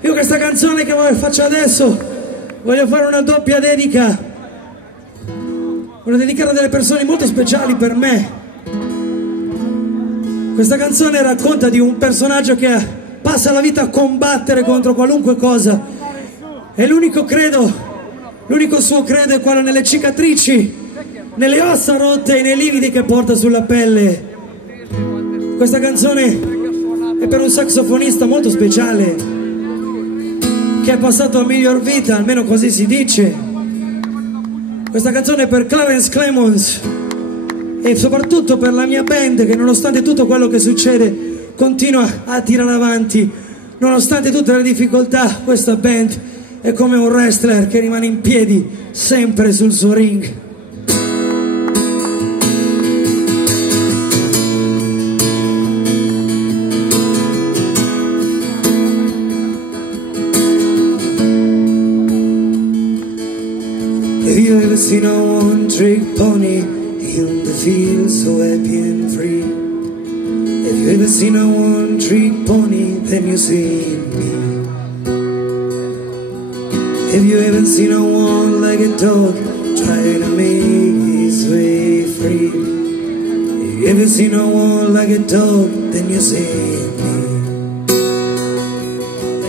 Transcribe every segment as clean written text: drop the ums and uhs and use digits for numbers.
Io questa canzone che faccio adesso voglio fare una doppia dedica. Voglio dedicare a delle persone molto speciali per me. Questa canzone racconta di un personaggio che passa la vita a combattere contro qualunque cosa e l'unico suo credo è quello nelle cicatrici, nelle ossa rotte e nei lividi che porta sulla pelle. Questa canzone è per un sassofonista molto speciale che è passato a miglior vita, almeno così si dice. Questa canzone è per Clarence Clemons e soprattutto per la mia band che nonostante tutto quello che succede continua a tirare avanti. Nonostante tutte le difficoltà, questa band è come un wrestler che rimane in piedi sempre sul suo ring. Have you ever seen a one-trick pony in the field so happy and free? Have you ever seen a one-trick pony? Then you see me. Have you ever seen a one-legged dog trying to make his way free? Have you ever seen a one-legged dog? Then you see me.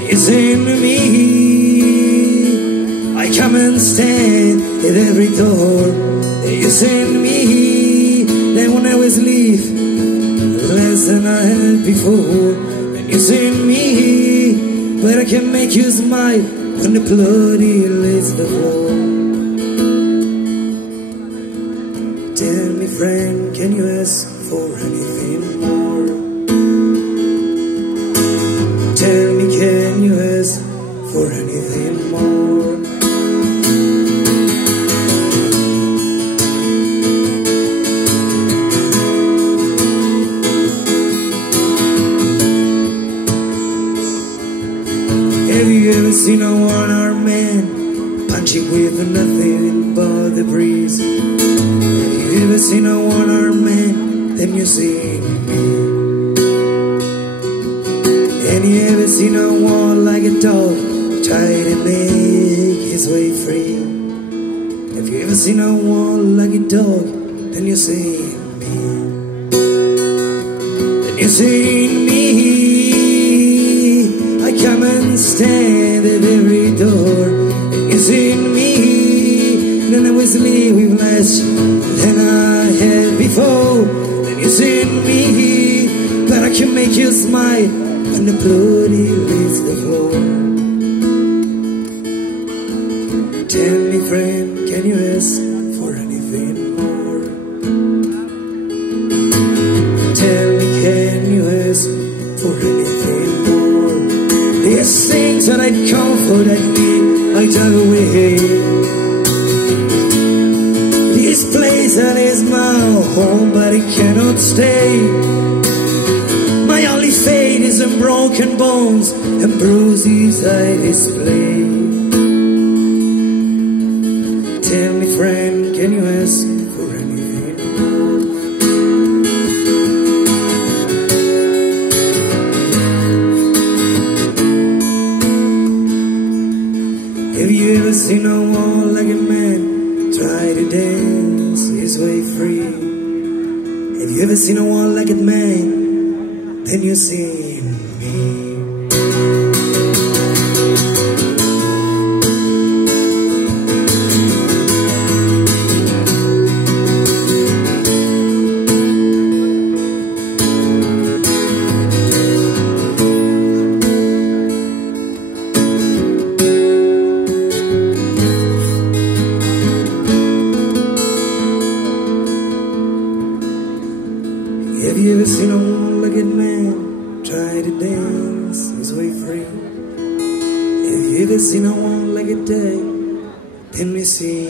You see me. I come and stand at every door. You send me. Then when I was leave, less than I had before. And you send me, but I can make you smile when the bloody leaves the floor. Tell me, friend, can you ask for anything more? Tell me, can you ask for anything more? Have you ever seen a one-armed man punching with nothing but the breeze? Have you ever seen a one-armed man? Then you see me. And you ever seen a one-legged dog try to make his way free? Have you ever seen a one-legged dog? Then you see me. Then you see me. I come and stand at every door, and you see me. Then I was leave with less than I had before. Then you see me, but I can make you smile when the bloody leaves the floor. Tell me, friend, can you ask for anything more? Tell me, can you ask for anything more? These things that I comfort I need, I drive away. This place that is my home, but it cannot stay. My only fate is in broken bones and bruises I display. Tell me, friend, can you ask for anything more? Have you ever seen a one-legged man try to dance his way free? Have you ever seen a one-legged man? Then you see me. Have you ever seen a one-legged man try to dance his way free? Have you ever seen a one-legged day? Then we see